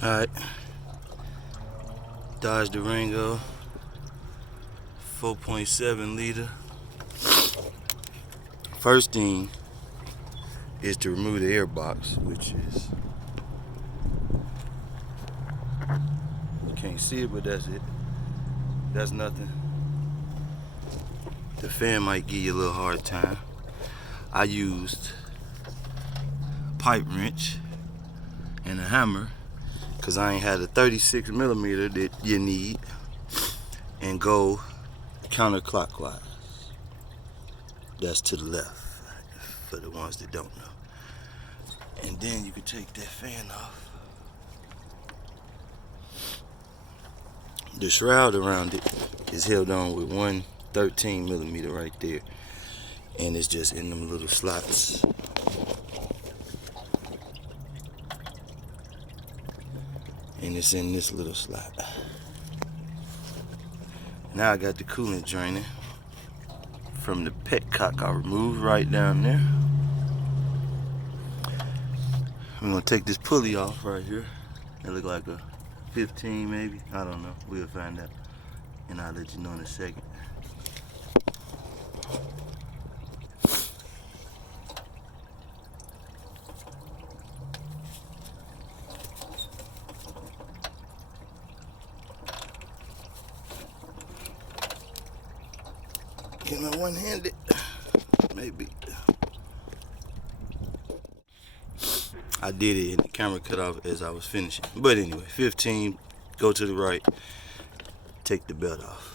Alright, Dodge Durango, 4.7 liter. First thing is to remove the air box, which is, you can't see it, but that's it. That's nothing. The fan might give you a little hard time. I used a pipe wrench and a hammer because I ain't had a 36 millimeter that you need, and go counterclockwise. That's to the left for the ones that don't know. And then you can take that fan off. The shroud around it is held on with one 13 millimeter right there, and it's just in them little slots. And it's in this little slot. Now I got the coolant draining from the petcock I removed right down there. I'm gonna take this pulley off right here. It look like a 15 maybe, I don't know, we'll find out, and I'll let you know in a second. Can I one-handed? Maybe. I did it and the camera cut off as I was finishing. But anyway, 15, go to the right, take the belt off.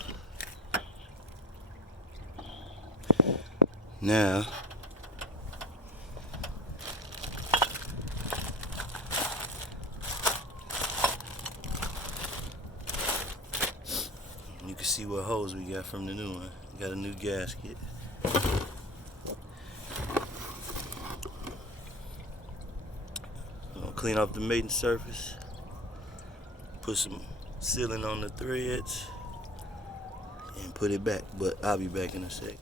Now, you can see what hose we got from the new one. Got a new gasket. I'm gonna clean off the mating surface, put some sealing on the threads, and put it back. But I'll be back in a sec.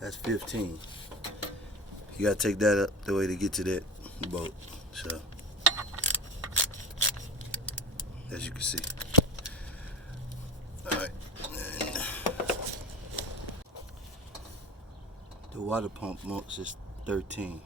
That's 15. You gotta take that up the way to get to that bolt. So, as you can see. All right. The water pump marks is 13.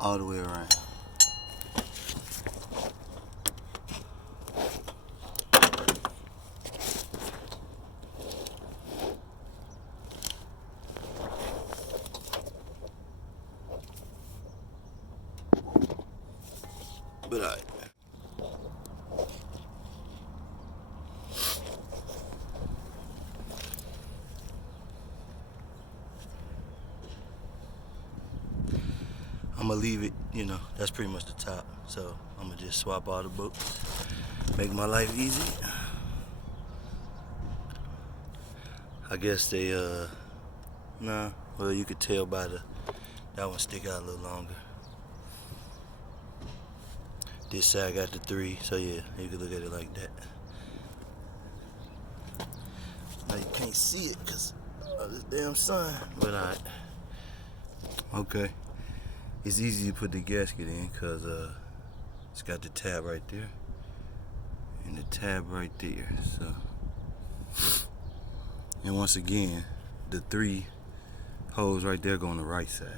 All the way around. But alright. I'm gonna leave it, you know, that's pretty much the top. So I'm gonna just swap all the bolts, make my life easy. I guess they, nah, well, you could tell by that one stick out a little longer. This side got the 3, so yeah, you can look at it like that. Now you can't see it because of this damn sun, but alright. Okay. It's easy to put the gasket in because it's got the tab right there and the tab right there. So, and once again, the 3 holes right there go on the right side.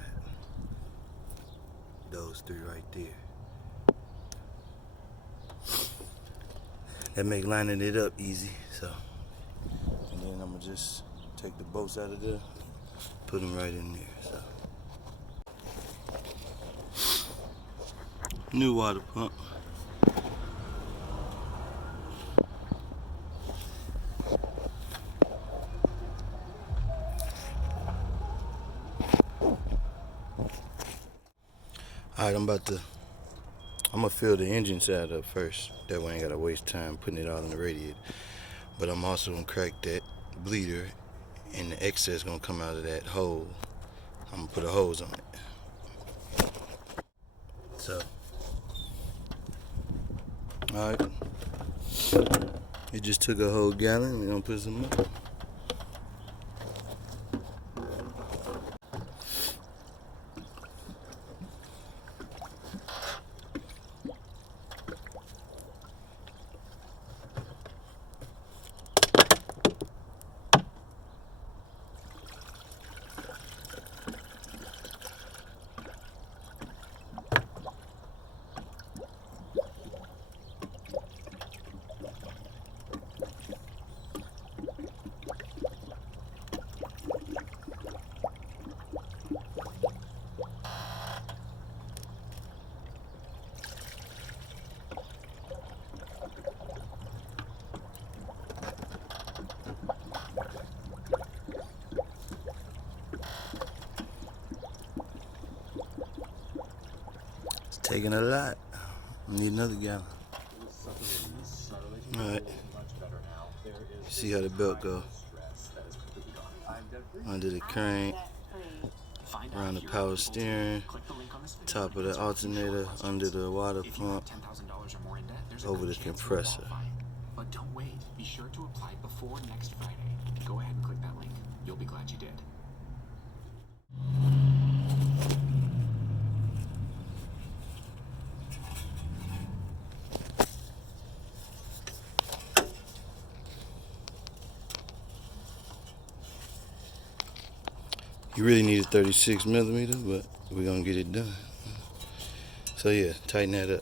Those 3 right there. That make lining it up easy. So, and then I'm gonna just take the bolts out of there, put them right in there. So. New water pump. Alright, I'm gonna fill the engine side up first. That way I ain't gotta waste time putting it all in the radiator. but I'm also gonna crack that bleeder, and the excess gonna come out of that hole. I'm gonna put a hose on it. So, all right. It just took a whole gallon. We're gonna put some more. Taking a lot. Need another gallon. Alright. See how the belt go. Under the crank, around the power steering, top of the alternator, under the water pump, over the compressor. But don't wait. Be sure to apply before next Friday. Go ahead and click that link. You'll be glad you did. You really need a 36 millimeter, but we're gonna get it done. So yeah, tighten that up.